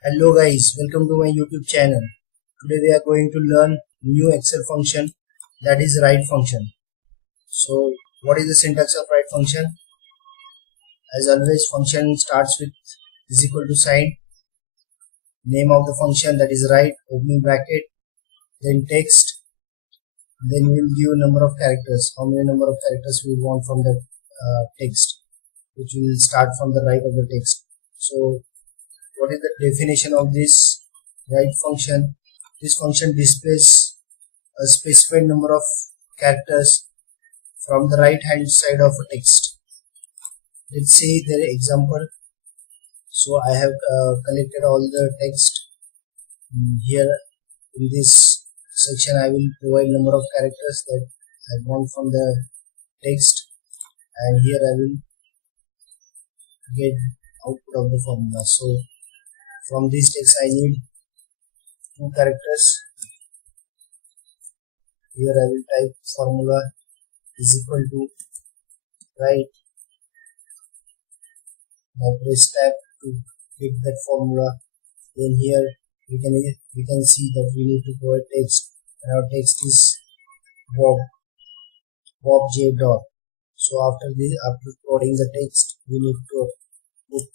Hello guys, welcome to my YouTube channel. Today we are going to learn new Excel function, that is write function. So what is the syntax of write function? As always, function starts with is equal to sign, name of the function, that is write, opening bracket, then text, then we will give number of characters, how many number of characters we want from the text, which will start from the right of the text. So what is the definition of this write function? This function displays a specified number of characters from the right hand side of a text. Let's see the example. So I have collected all the text. Here in this section I will provide number of characters that I want from the text, and here I will get output of the formula. So from this text I need 2 characters. Here I will type formula is equal to write. I press tab to get that formula. Then here we can see that we need to provide text, and our text is Bob J. dot. So after providing the text, we need to put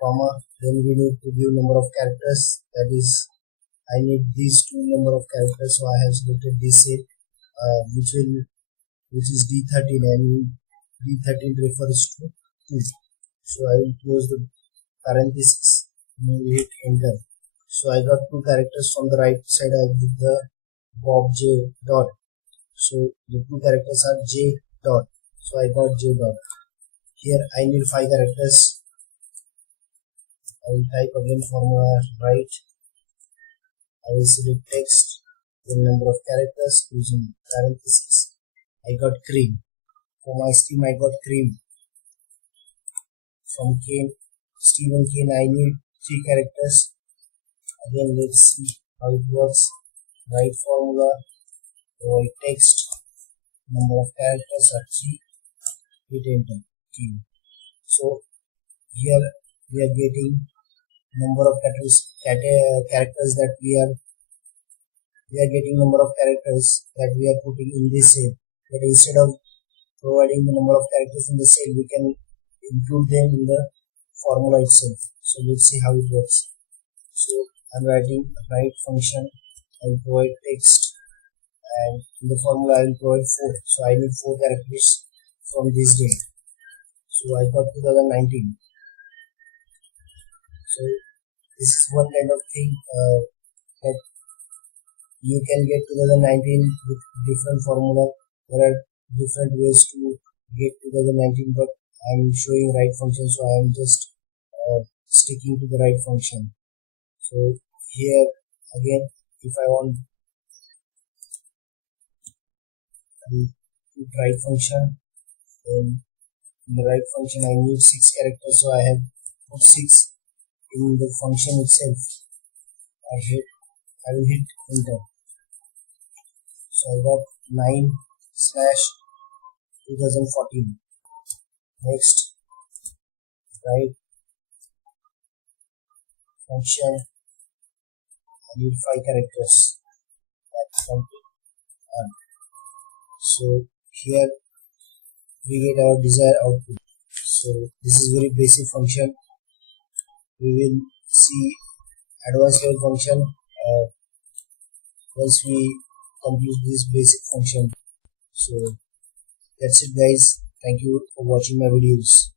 comma. Then we need to give number of characters. That is, I need these 2 number of characters. So I have selected this cell, which is D13, and D13 refers to 2. So I will close the parenthesis and hit enter. So I got 2 characters from the right side of the Bob J. dot. So the 2 characters are J. dot. So I got J. dot. Here I need 5 characters. I will type again formula write. I will select text, then number of characters using parenthesis. I got cream. For my stream I got cream. From Stephen Kane I need 3 characters. Again let's see how it works. Write formula, provide text, number of characters are 3, hit enter, key. So here we are getting number of characters that we are getting number of characters that we are putting in this cell. But instead of providing the number of characters in the cell, we can include them in the formula itself. So let's see how it works. So I'm writing a write function. I will provide text, and in the formula I will provide 4. So I need 4 characters from this date. So I got 2019. So this is one kind of thing that you can get 2019 with different formula. There are different ways to get 2019, but I'm showing write function, so I am just sticking to the write function. So here again, if I want to write function, then in the write function I need 6 characters, so I have put 6 in the function itself. I will hit enter. So I got 9/2014. Next, write function. I need 5 characters. That's something. So here we get our desired output. So this is very basic function. We will see advanced level function once we complete this basic function. So that's it guys. Thank you for watching my videos.